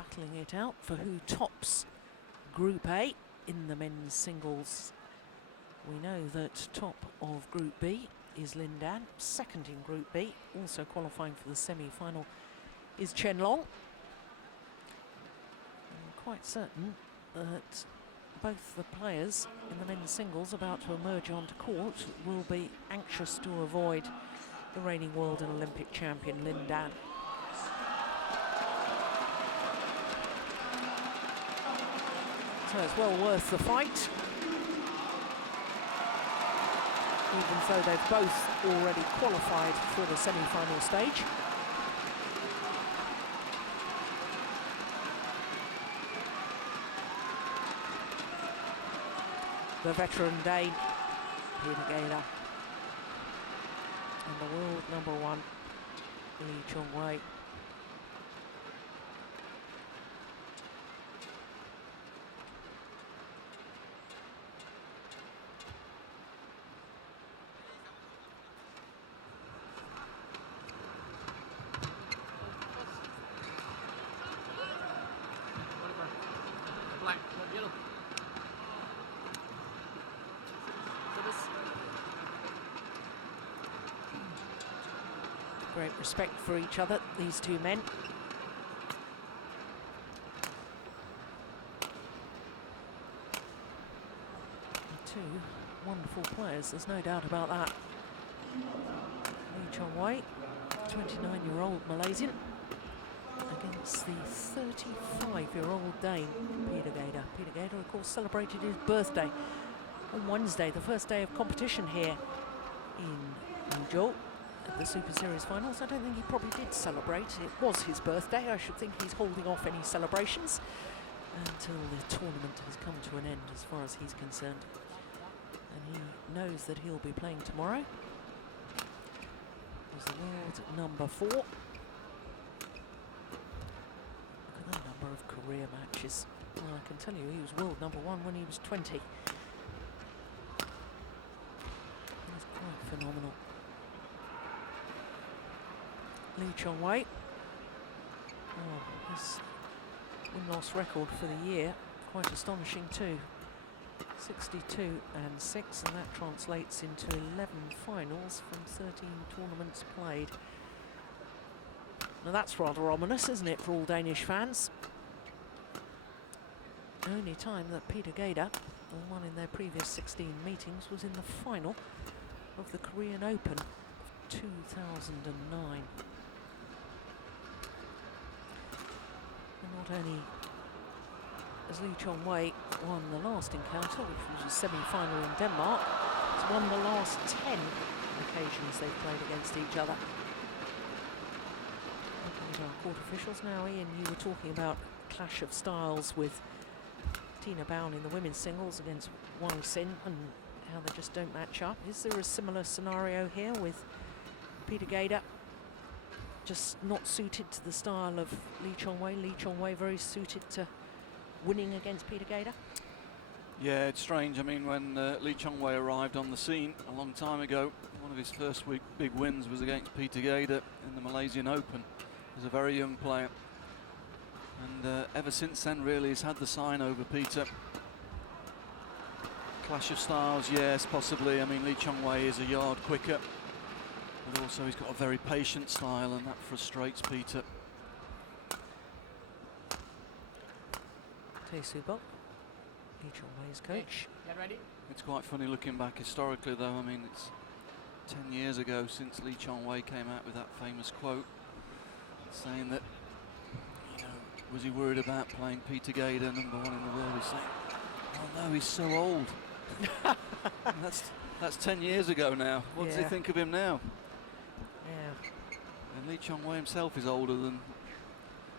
battling it out for who tops Group A in the men's singles. We know that top of Group B is Lindan. Second in Group B, also qualifying for the semi-final, is Chen Long. I'm quite certain that both the players in the men's singles about to emerge onto court will be anxious to avoid the reigning world and Olympic champion Lindan. So it's well worth the fight, even though they've both already qualified for the semi-final stage. The veteran Dane, Gade, and the world #1, Chong. Great respect for each other, these two men. They're two wonderful players, there's no doubt about that. Chong, 29-year-old Malaysian, against the 35-year-old Dane, Gade. Gade, of course, celebrated his birthday on Wednesday, the first day of competition here in柳州. At the Super Series finals. I don't think he probably did celebrate. It was his birthday. I should think he's holding off any celebrations until the tournament has come to an end as far as he's concerned. And he knows that he'll be playing tomorrow. He's the world #4. Look at the number of career matches. Well, I can tell you he was world #1 when he was 20. That's quite phenomenal. Chong. Oh, his win-loss record for the year, quite astonishing too. 62-6, and that translates into 11 finals from 13 tournaments played. Now that's rather ominous, isn't it, for all Danish fans? The only time that Gade won in their previous 16 meetings was in the final of the Korean Open of 2009. And not only has Chong won the last encounter, which was a semi-final in Denmark, he's won the last 10 occasions they've played against each other. Looking at our court officials now, Ian, you were talking about clash of styles with Tina Bown in the women's singles against Wang Sin and how they just don't match up. Is there a similar scenario here with Gade? Just not suited to the style of Chong very suited to winning against Gade? Yeah, it's strange. I mean, when Chong arrived on the scene a long time ago, one of his first big wins was against Gade in the Malaysian Open. He was a very young player. And ever since then, really, he's had the sign over Peter. Clash of styles, yes, possibly. I mean, Chong is a yard quicker. But also he's got a very patient style, and that frustrates Peter. Tae Soo-bok, Chong coach. Get ready. It's quite funny looking back historically, though. I mean, it's 10 years ago since Chong came out with that famous quote saying that, you know, was he worried about playing Gade, #1 in the world? He's saying, oh no, he's so old. That's 10 years ago now. What does he think of him now? Yeah. And Chong himself is older than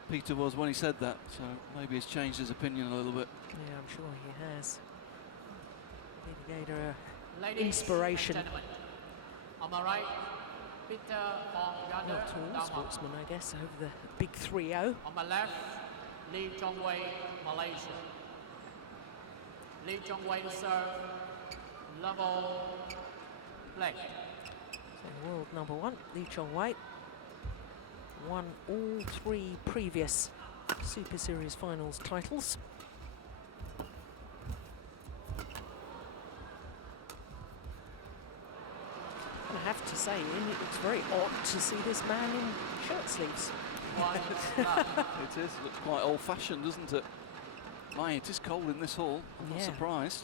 Peter was when he said that, so maybe he's changed his opinion a little bit. Yeah, I'm sure he has. Gade, Ladies inspiration. and gentlemen, on my right, Peter von Not Gade, tall sportsman, I guess, over the big 3-0. on my left, Chong, Malaysia. Chong serve, level play. So world #1, Chong won all 3 previous Super Series Finals titles. And I have to say, Ian, it looks very odd to see this man in shirt sleeves. One love. It is. Looks quite old-fashioned, doesn't it? My, it is cold in this hall. I'm not Yeah. surprised.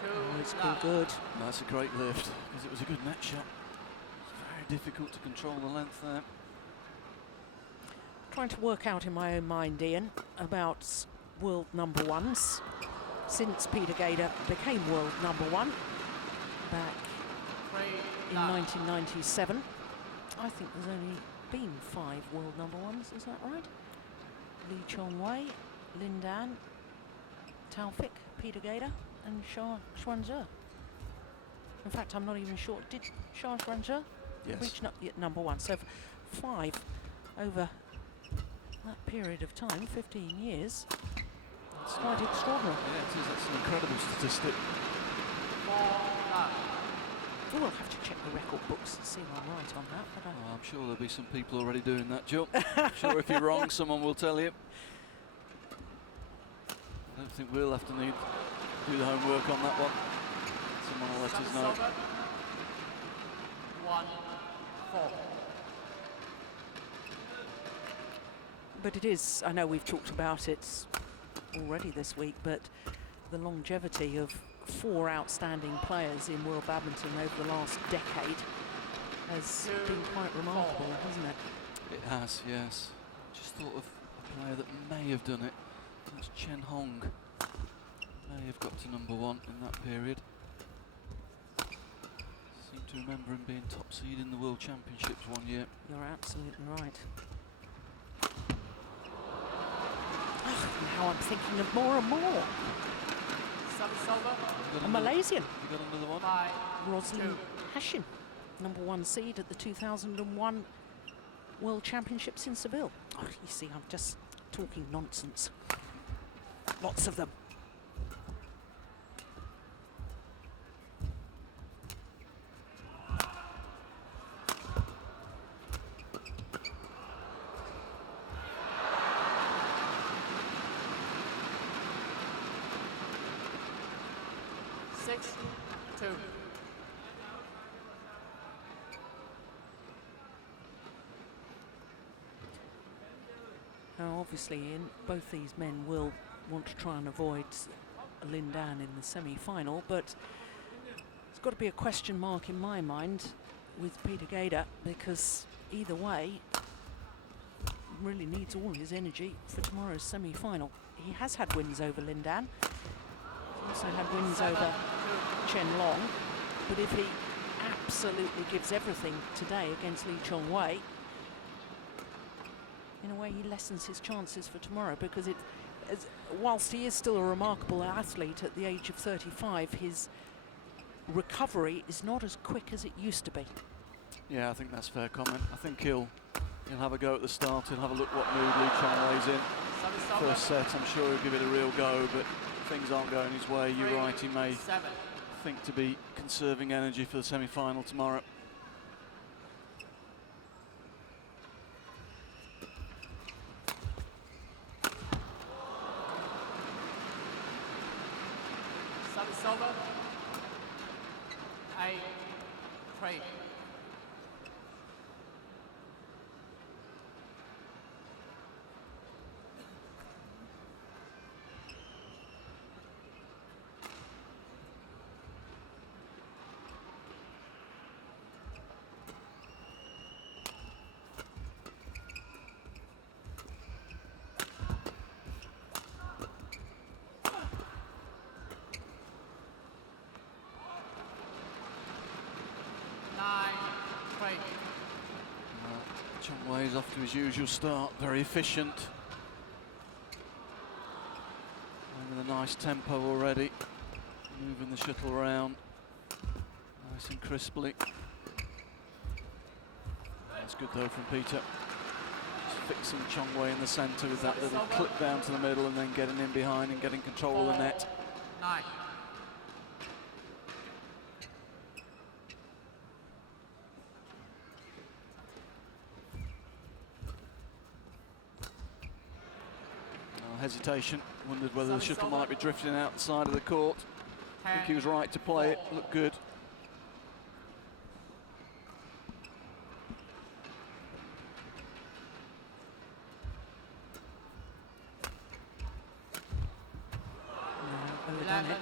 Two Oh, it's love. good. That's a great lift, because it was a good net shot. It's very difficult to control the length there. Trying to work out in my own mind, Ian, about world number ones. Since Peter Gade became world number one back Three in love. 1997, I think there's only been 5 world number ones, is that right? Lee Chong Wei, Lin Dan, Taufik, Peter Gade and Shah Xuanzhe. In fact, I'm not even sure, did Shah Xuanzhe Yes. reach number one? So 5 over that period of time, 15 years. It's quite extraordinary. Yeah, it is. That's an incredible statistic. Four love. Oh, I'll have to check the record books and see if I'm right on that. But Oh, I'm sure there'll be some people already doing that, Jill. I'm sure if you're wrong, someone will tell you. I don't think we'll have to do the homework on that one. Someone will let us know. 1-4. But it is, I know we've talked about it already this week, but the longevity of 4 outstanding players in world badminton over the last decade has been quite remarkable, hasn't it? It has, yes. Just thought of a player that may have done it. That's Chen Hong. May have got to number 1 in that period. Seem to remember him being top seed in the World Championships one year. You're absolutely right. Now I'm thinking of more and more. Service over. A Malaysian, You got another one? 5. Rosalind Hashin, number 1 seed at the 2001 World Championships in Seville. Oh, you see, I'm just talking nonsense. Lots of them. Six, 2. Now, obviously, both these men will want to try and avoid Lin Dan in the semi-final, but it's got to be a question mark in my mind with Peter Gade, because either way, really needs all his energy for tomorrow's semi-final. He has had wins over Lin Dan. He's also had wins over Chen Long, but if he absolutely gives everything today against Lee Chong Wei, in a way he lessens his chances for tomorrow, because whilst he is still a remarkable athlete at the age of 35, his recovery is not as quick as it used to be. Yeah, I think that's a fair comment. I think he'll have a go at the start. He'll have a look what mood Lee Chong Wei's in. Service over. First set, I'm sure he'll give it a real go, but things aren't going his way. You're right, he may 7. think to be conserving energy for the semi-final tomorrow. Service over. 8, 3. Chong Wei's off to his usual start, very efficient. And with a nice tempo already, moving the shuttle around nice and crisply. That's good though from Peter. Just fixing Chong Wei in the centre with that little clip down to the middle and then getting in behind and getting control of the net. 9. hesitation. Wondered whether the shuttle might be drifting outside of the court. I think he was right to play it. Looked good. Overdone it.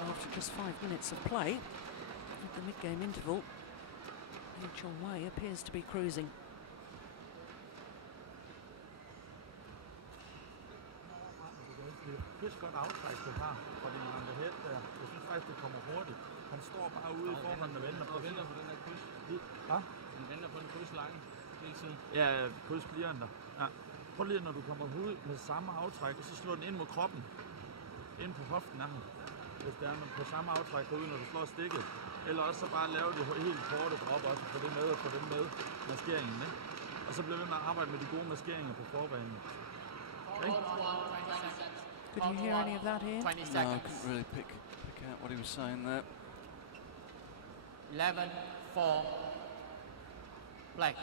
And after just 5 minutes of play, at the mid-game interval, Chong appears to be cruising. Pisse godt aftræk, du har fra din Head der. Jeg synes faktisk, det kommer hurtigt. Han står bare ude i forhånden og venter på den her kryds. Hvad? Han venter på den kryds lange hele tiden. Ja, kryds bliver han der. Ja. Prøv lige, når du kommer ud med samme aftræk, så slår den ind mod kroppen. Ind på hoften af ham. Hvis det er på samme aftræk ud, når du slår stikket. Eller også så bare lave det helt korte drop også, og få det med og få det med maskeringen. Ikke? Og så bliver vi med at arbejde med de gode maskeringer på forbanen. Okay? Could you hear any of that here? 20 seconds. No, I couldn't really pick out what he was saying there. 11-4. Black.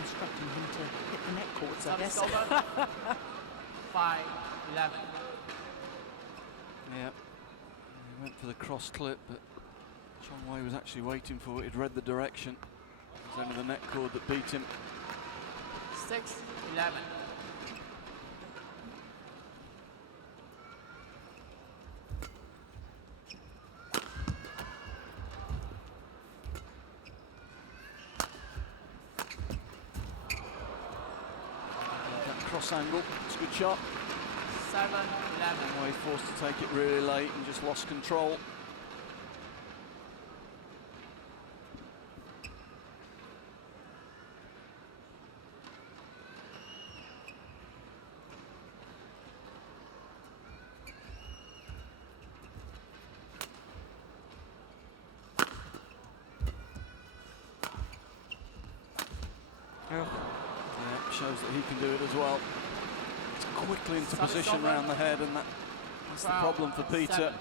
Instructing him to hit the net courts, I guess. 5-11. Yeah. He went for the cross clip, but Chong was actually waiting for it. He'd read the direction. It was only the net cord that beat him. 6-11. That cross angle, it's a good shot. 7-11. Chong forced to take it really late and just lost control. Yeah, shows that he can do it as well. It's quickly into position round the head, and that's the problem for Peter.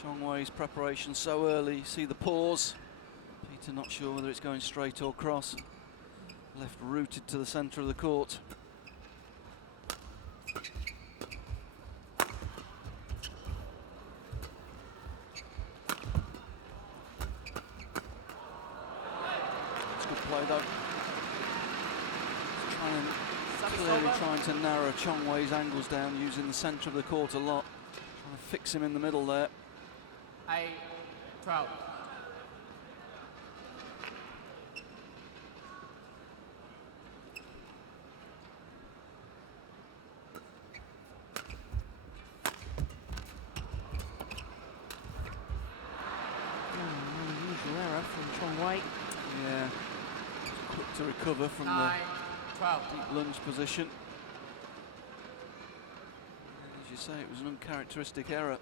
Chong preparation so early. See the pause. Peter not sure whether it's going straight or cross. Left rooted to the centre of the court. It's good play though. Clearly trying to narrow Chong angles down, using the centre of the court a lot. Trying to fix him in the middle there. 8-12. Unusual error from Chong. Yeah, quick to recover from the deep lunge position. As you say, it was an uncharacteristic error.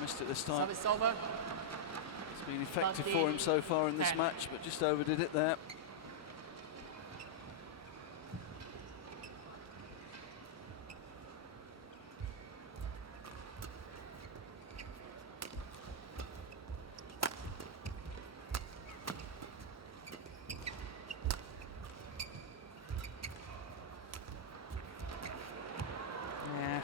Missed it this time. Service over. It's been effective for him so far in this match, but just overdid it there. Yeah.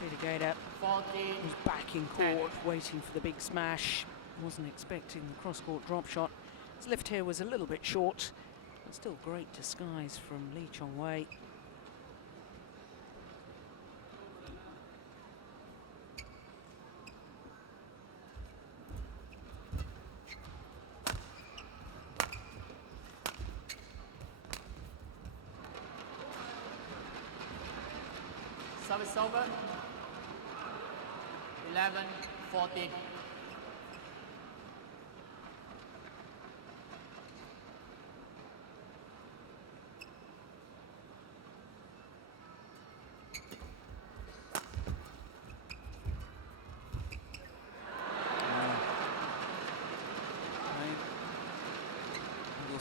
Peter Gade was back in court, waiting for the big smash. Wasn't expecting the cross-court drop shot. His lift here was a little bit short, but still great disguise from Chong. Service over. 11-14.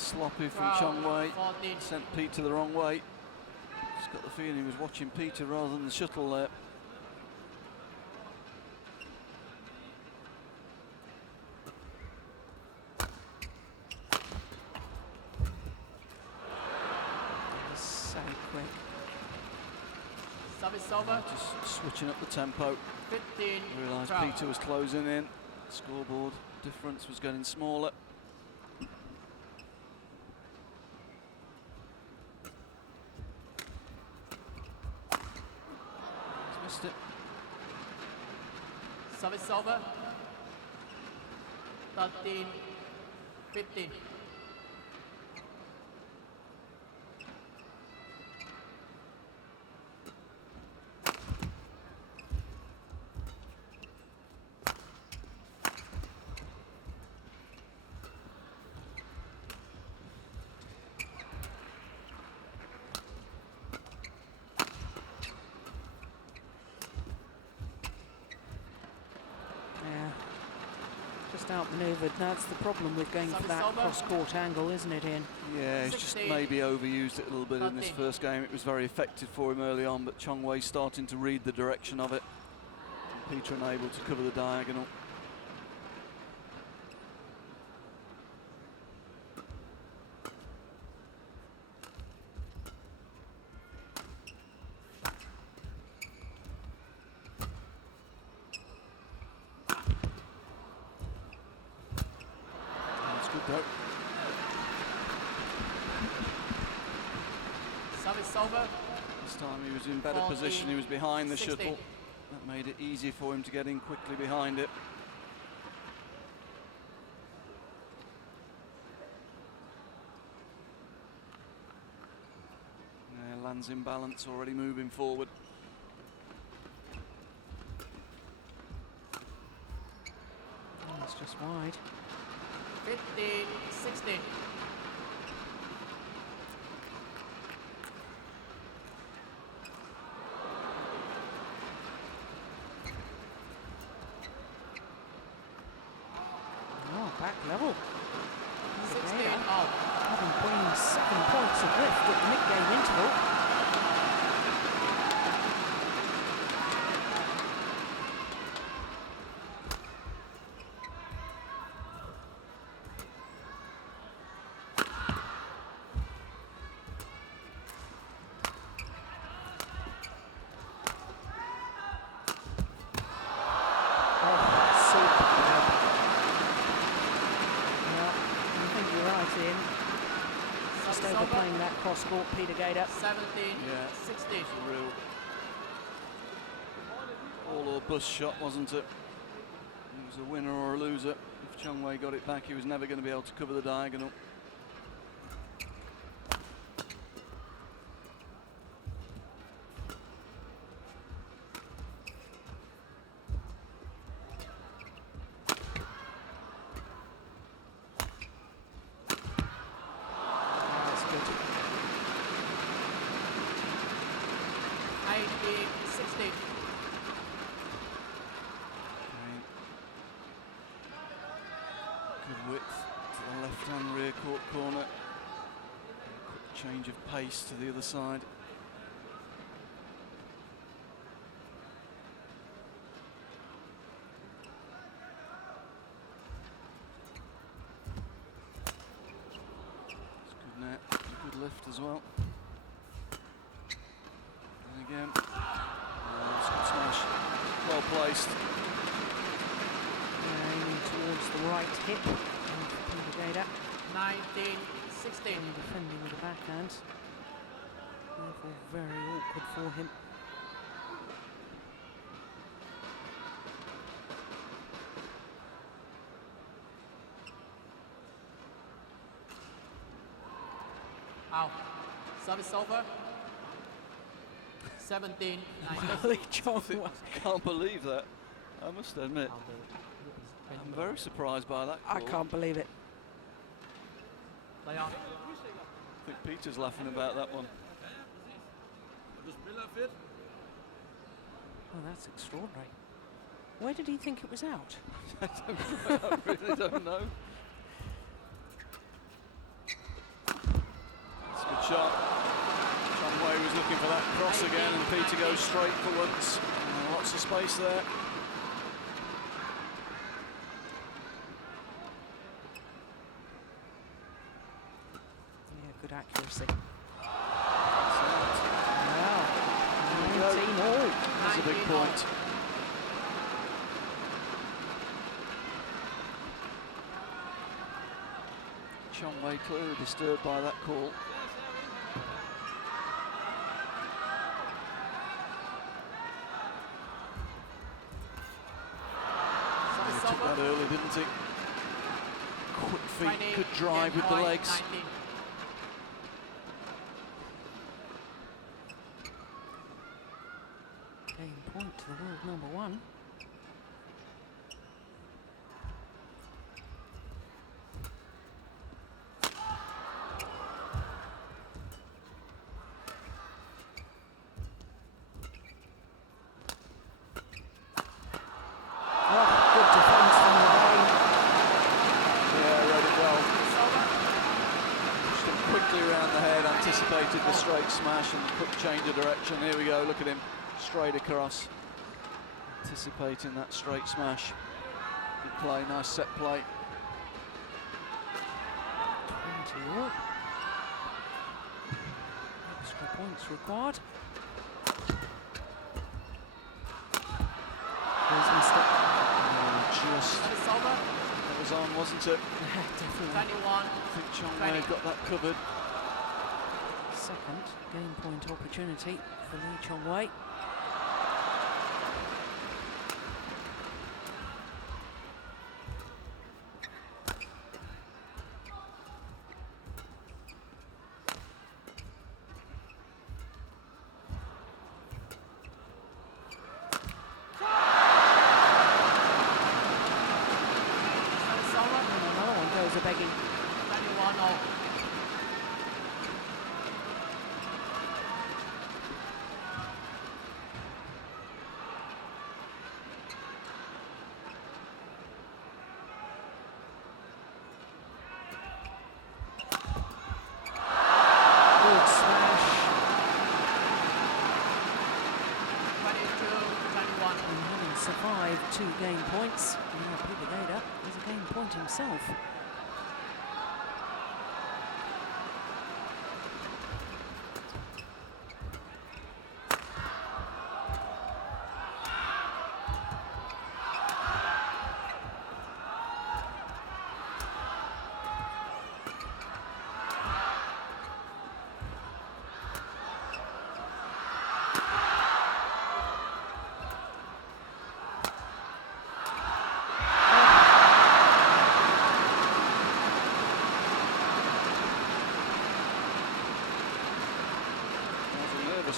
sloppy from Foul, Chong Wei. 14. Sent Peter the wrong way. Just got the feeling he was watching Peter rather than the shuttle there. So quick. Service over. Just switching up the tempo. 15. Realised foul. Peter was closing in. Scoreboard difference was getting smaller. He's missed it. Service over. 13. 15. Yeah. Just outmanoeuvred. That's the problem with going for Service that over. cross-court angle, isn't it, Ian? Yeah, he's just 16. maybe overused it a little bit in this 13. first game. It was very effective for him early on, but Chong Wei starting to read the direction of it. And Peter unable to cover the diagonal. That's good though. Service over. This time he was in better 14, position, he was behind the 16. shuttle. That made it easy for him to get in quickly behind it. Yeah, lands in balance, already moving forward. Oh, it's just wide. 15. 16. Oh, back level. 16. Yeah. Out. Having been 7 points adrift at the mid-game interval. Just Service overplaying that cross-court, Peter Gade. 17. Yeah. 16. A real all or bust shot, wasn't it? It was a winner or a loser. If Chong Wei got it back, he was never going to be able to cover the diagonal. That's good. 18. 16. Right. Good width to the left-hand rear court corner. Quick change of pace to the other side. It's good net, good lift as well. And again, it's a good smash, well placed. Aiming towards the right hip of Peter Gade. 19. 16. And defending with the backhand. Therefore very awkward for him. Out. Service over. 17. 19. Holy Chong. Can't believe that, I must admit. I'm very surprised by that call. I can't believe it. Play on. I think Peter's laughing about that one. Du spiller fedt. Oh, that's extraordinary. Where did he think it was out? I really don't know. was looking for that cross again, and Peter goes straight for once. Lots of space there. Yeah, good accuracy. Wow. 19 all. That's a big point. Chong clearly disturbed by that call. He took that early, didn't he? Quick feet, good drive with the legs. Game point to the world number one. Anticipated the straight smash and quick change of direction. Here we go, look at him, straight across. Anticipating that straight smash. Good play, nice set play. 20 all. Extra points required. There's mistake. Just, that was on, wasn't it? Definitely. 21. I think Chong may have got that covered. Second game point opportunity for Lee Chong Wei. Another one goes a begging. 21 all. Survived 2 game points. Now Peter Gade is a game point himself.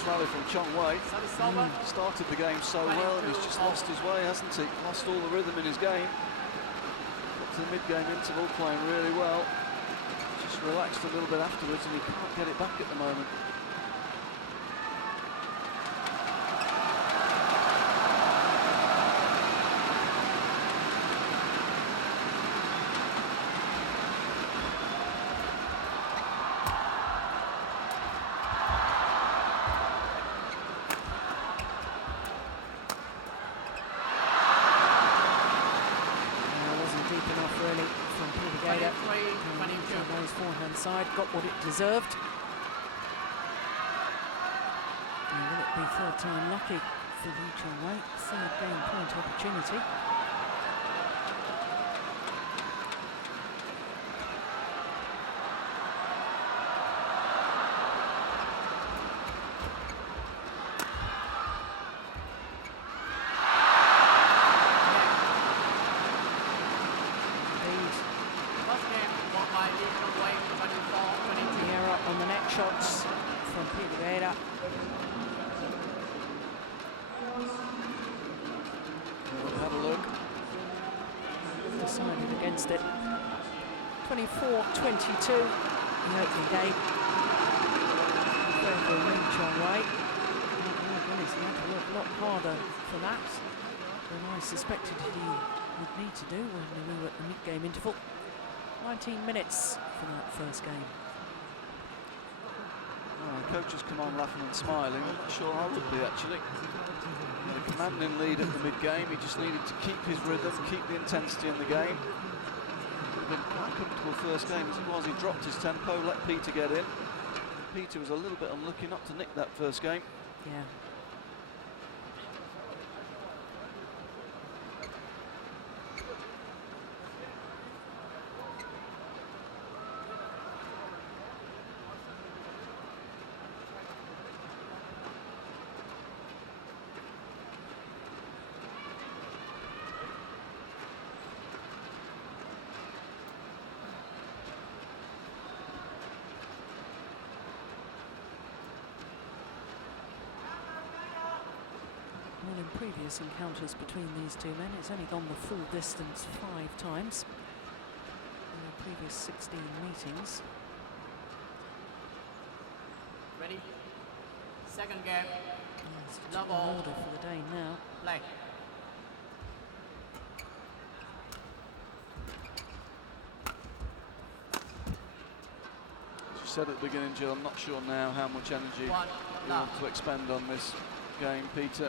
Rally from Chong Wei. Started the game so well and he's just lost his way, hasn't he? Lost all the rhythm in his game. Got to the mid-game interval playing really well. Just relaxed a little bit afterwards and he can't get it back at the moment. Forehand side got what it deserved. And will it be third time lucky for Lee Chong Wei? Third game point opportunity. On the net shots from Peter Gade. Have a look. Decided against it. 24-22 in the opening game. For Lee Chong Wei. Oh goodness, he had to work a lot harder for that than I suspected he would need to do when we were at the mid-game interval. 19 minutes for that first game. Oh, the coach has come on laughing and smiling. I'm not sure I would be, actually. He had a commanding lead at the mid-game. He just needed to keep his rhythm, keep the intensity in the game. Would have been quite a comfortable first game as it was. He dropped his tempo, let Peter get in. Peter was a little bit unlucky not to nick that first game. Yeah. Well, in previous encounters between these two men, it's only gone the full distance 5 times in the previous 16 meetings. Ready? Second game. Yes, it's Love in all. order for the day now. Play. As you said at the beginning, Jill, I'm not sure now how much energy One. you want to expend on this game, Peter.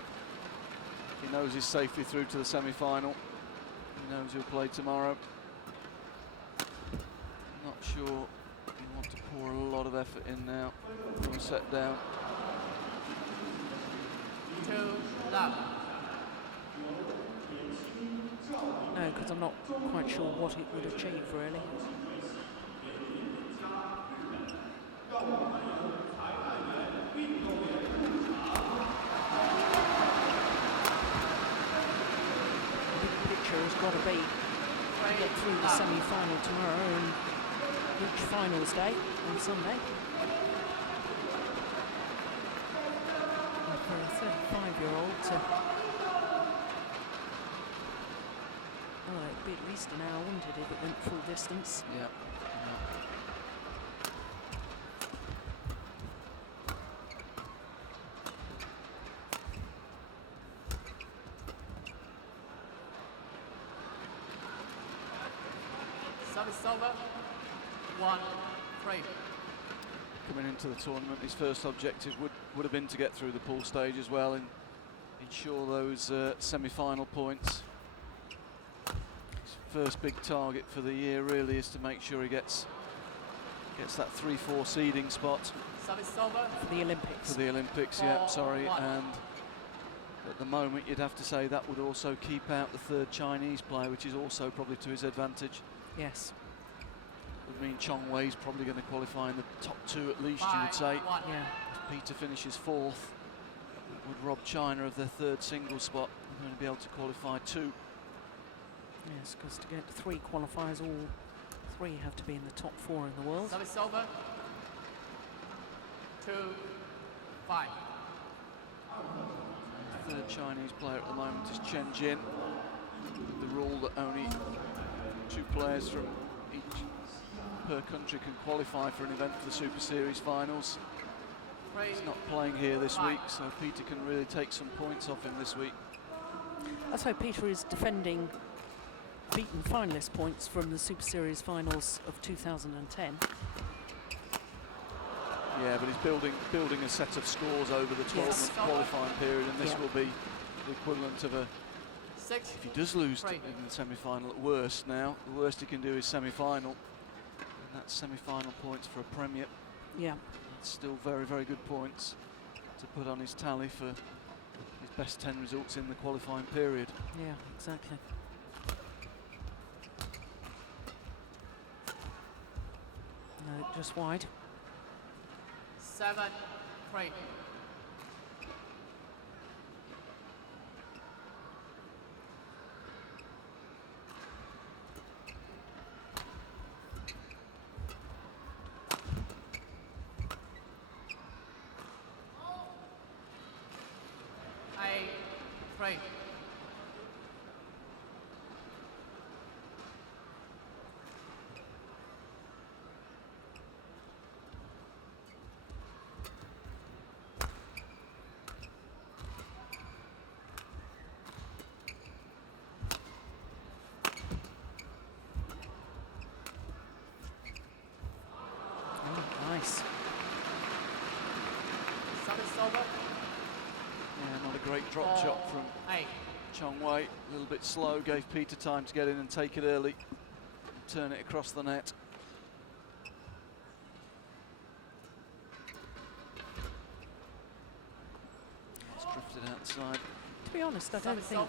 He knows he's safely through to the semi-final. He knows he'll play tomorrow. Not sure you want to pour a lot of effort in now. One set down. 2 love. No, because I'm not quite sure what it would achieve, really. Has got to be to get through the semi-final tomorrow and reach finals day on Sunday. And for a 35-year-old to, well, it'd be at least an hour, wouldn't it, if it went full distance? Yeah. Service over. 1-3. Coming into the tournament, his first objective would have been to get through the pool stage as well and ensure those semi-final points. His first big target for the year really is to make sure he gets that 3-4 seeding spot Service over. For the Olympics. for the Olympics. Yeah, sorry, 4-1. and at the moment you'd have to say that would also keep out the third Chinese player, which is also probably to his advantage. Yes. Would mean Chong Wei's probably going to qualify in the top 2 at least, you would say. 5-1. Yeah. If Peter finishes 4th, it would rob China of their 3rd singles spot. They're going to be able to qualify 2. Yes, because to get 3 qualifiers, all 3 have to be in the top 4 in the world. Service over. 2-5. The third Chinese player at the moment is Chen Jin. The rule that only 2 players from each per country can qualify for an event for the Super Series finals. He's not playing here this week, so Peter can really take some points off him this week. That's why Peter is defending beaten finalist points from the Super Series finals of 2010. Yeah, but he's building a set of scores over the 12-month qualifying period, and this will be the equivalent of a... 6. If he does lose in the semi-final at worst now, the worst he can do is semi-final. And that's semi-final points for a Premier. Yeah. That's still very, very good points to put on his tally for his best 10 results in the qualifying period. Yeah, exactly. No, just wide. 7-3. Right. Oh, nice. Yeah, not a great drop shot from 8. Chong Wei. A little bit slow, gave Peter time to get in and take it early. And turn it across the net. It's drifted outside. To be honest, I don't think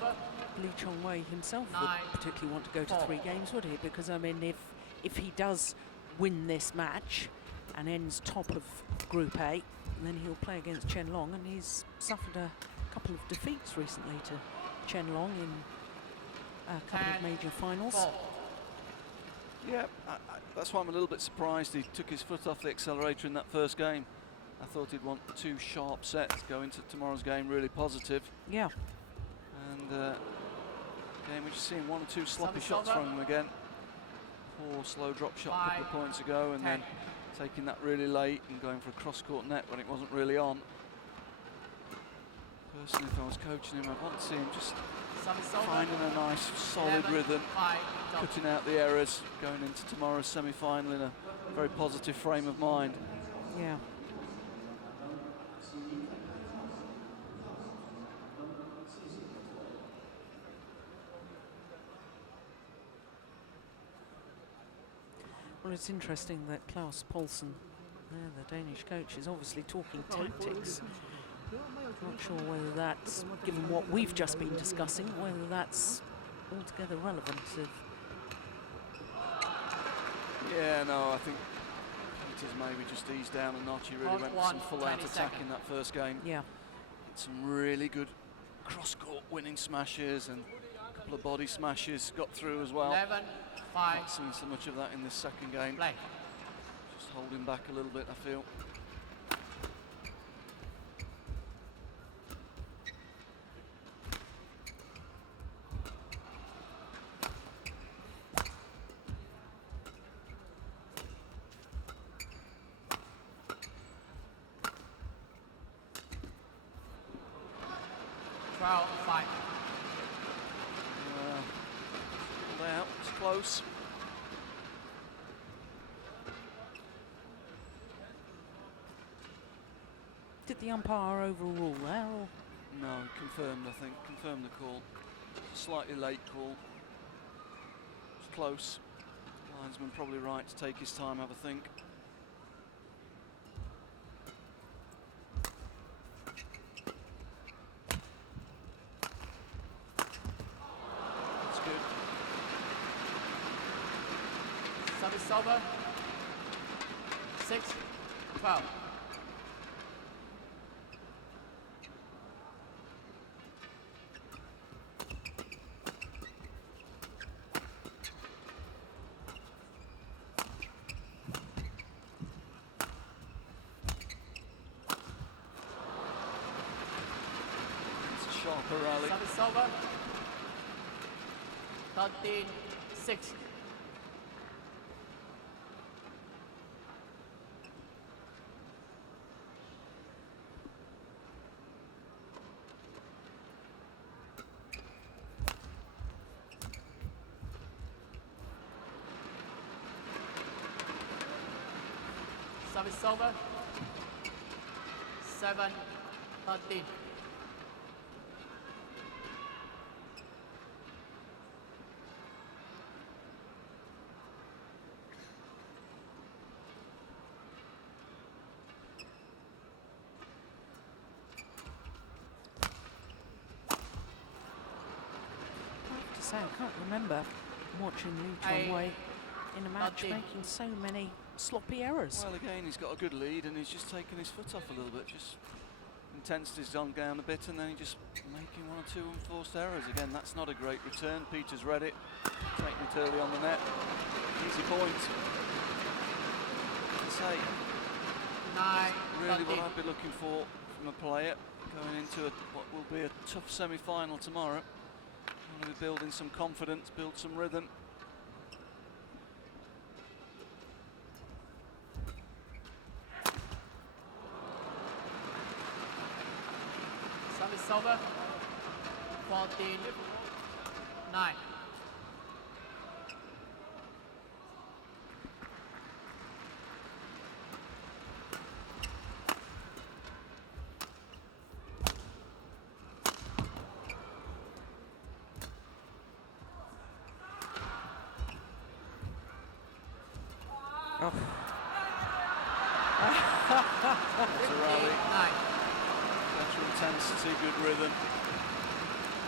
Lee Chong Wei himself would particularly want to go to 3 games, would he? Because, I mean, if he does win this match and ends top of Group A, then he'll play against Chen Long, and he's suffered a couple of defeats recently to Chen Long in a couple of major finals. Yeah, that's why I'm a little bit surprised he took his foot off the accelerator in that first game. I thought he'd want 2 sharp sets, go into tomorrow's game really positive. Yeah. And again, we're just seeing 1 or 2 sloppy shots from him again. Poor slow drop shot a couple of points ago, and then taking that really late and going for a cross-court net when it wasn't really on. Personally, if I was coaching him, I'd want to see him just finding a nice solid rhythm, cutting out the errors, going into tomorrow's semi-final in a very positive frame of mind. Yeah. Well, it's interesting that Klaus Poulsen, the Danish coach, is obviously talking tactics. Not sure whether that's, given what we've just been discussing, whether that's altogether relevant. Yeah, no, I think Peter's maybe just eased down a notch. He really went for some full-out attack in that first game. Yeah. Some really good cross-court winning smashes and a couple of body smashes got through as well. 11, 5. Not seen so much of that in this second game. Play. Just holding back a little bit, I feel. Out, it's close. Did the umpire overrule there? Or? No, confirmed, I think. Confirmed the call. Slightly late call. It's close. Linesman probably right to take his time, have a think. Service over. 6, 12. It's a sharper rally. Service over. 13, 6. Service over. 7, 13. I can't remember watching Lee Chong Wei in a match making so many sloppy errors. Well, again, he's got a good lead and he's just taken his foot off a little bit. Just intensity's gone down a bit, and then he just making 1 or 2 unforced errors. Again, that's not a great return. Peter's read it, taking it early on the net. Easy point. I'd say 9, really 13. what I'd be looking for from a player going into what will be a tough semi-final tomorrow. Want to be building some confidence, build some rhythm. Service over. 14, 9. Oh. That's a rally. 15-9. Better intensity, good rhythm.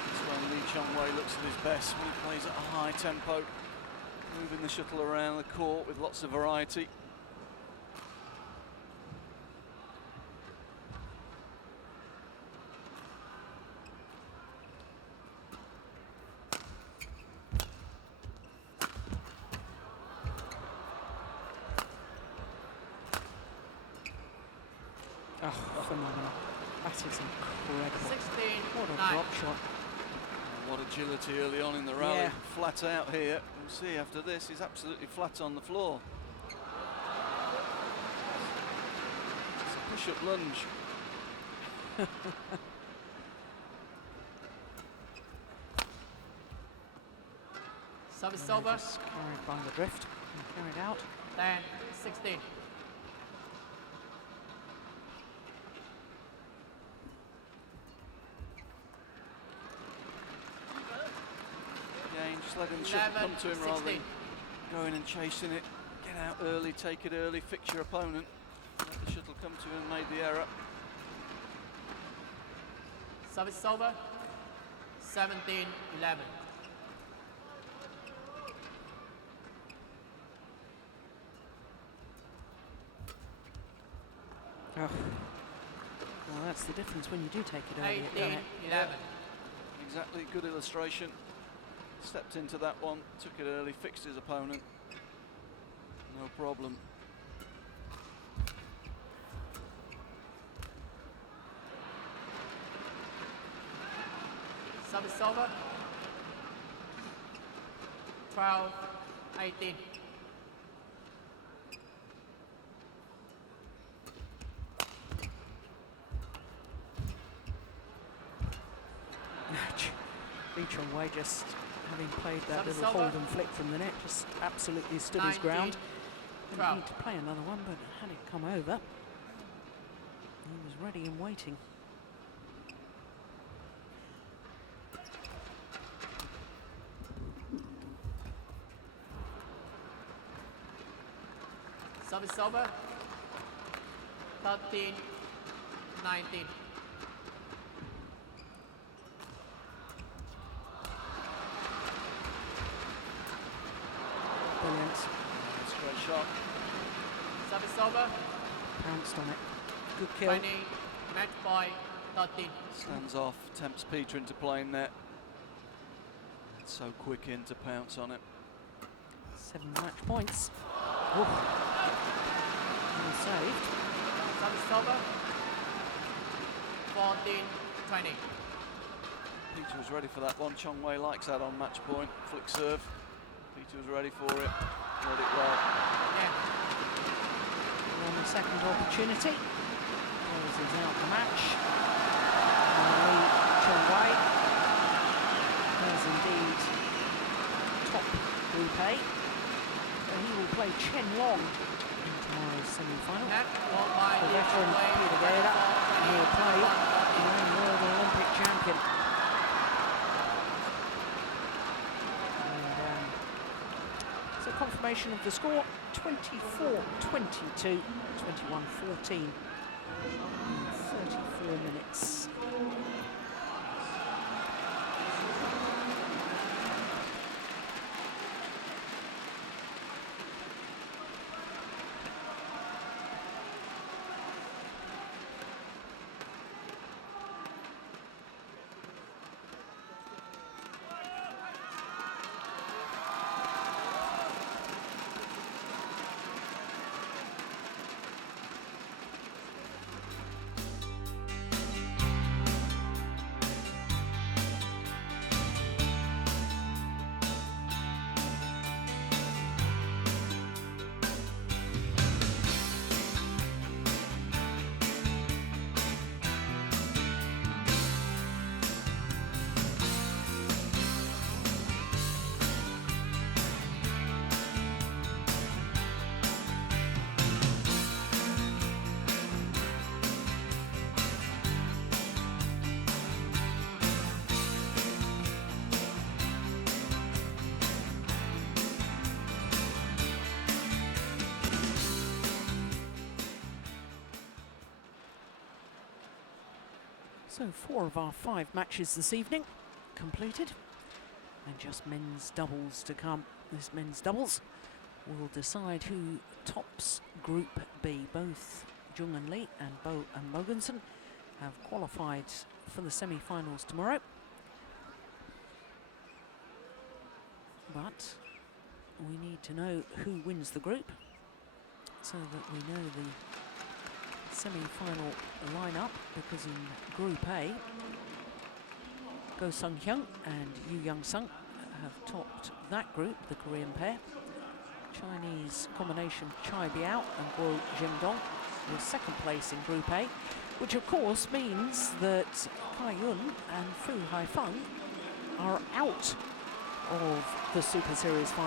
That's when Lee Chong-wei looks at his best, when he plays at a high tempo, moving the shuttle around the court with lots of variety. Oh, phenomenal. That is incredible. 16-9. What a drop shot. What agility early on in the rally. Yeah. Flat out here. We'll see after this, he's absolutely flat on the floor. It's a push-up lunge. Service And over. just carried by the drift and carried out. 10-16. Again, just letting the shuttle come to him rather than going and chasing it. Get out early, take it early, fix your opponent. Let the shuttle come to him and made the error. Service over. 17-11. Oh. Well, that's the difference when you do take it early. 18-11. Exactly, good illustration. Stepped into that one, took it early, fixed his opponent. No problem. Service over. 12-18. Lee Chong-wei just having played that Service little over. hold and flick from the net, just absolutely stood his 19, ground. Didn't 12. need to play another one, but had it come over, he was ready and waiting. Service over. 13-19. Brilliant. That's a great shot. Service over. Pounced on it. Good kill. 20. Match point 13. Stands off, tempts Peter into playing net. It's so quick in to pounce on it. 7 match points. Oof. Well saved. Service over. 14-20. Peter was ready for that one. Chong-wei likes that on match point. Flick serve. Peter was ready for it. Read it well. Yeah. On the second opportunity. Closes out the match. Lee Chong-wei does indeed top Group A. And he will play Chen Long in tomorrow's semi-final. Net won by The Lee veteran Chong-wei, Peter Gade, and he'll play the young world Olympic champion. And so confirmation of the score, 24-22, 21-14 in 34 minutes. So 4 of our 5 matches this evening completed, and just men's doubles to come. This men's doubles will decide who tops Group B. Both Jung and Lee and Bo and Mogensen have qualified for the semi-finals tomorrow. But we need to know who wins the group so that we know the semi-final lineup, because in Group A, Go Sung-hyun and Yu Young-sung have topped that group, the Korean pair. Chinese combination Chai Biao and Guo Jingdong was second place in Group A, which of course means that Kai Yun and Fu Haifeng are out of the Super Series final.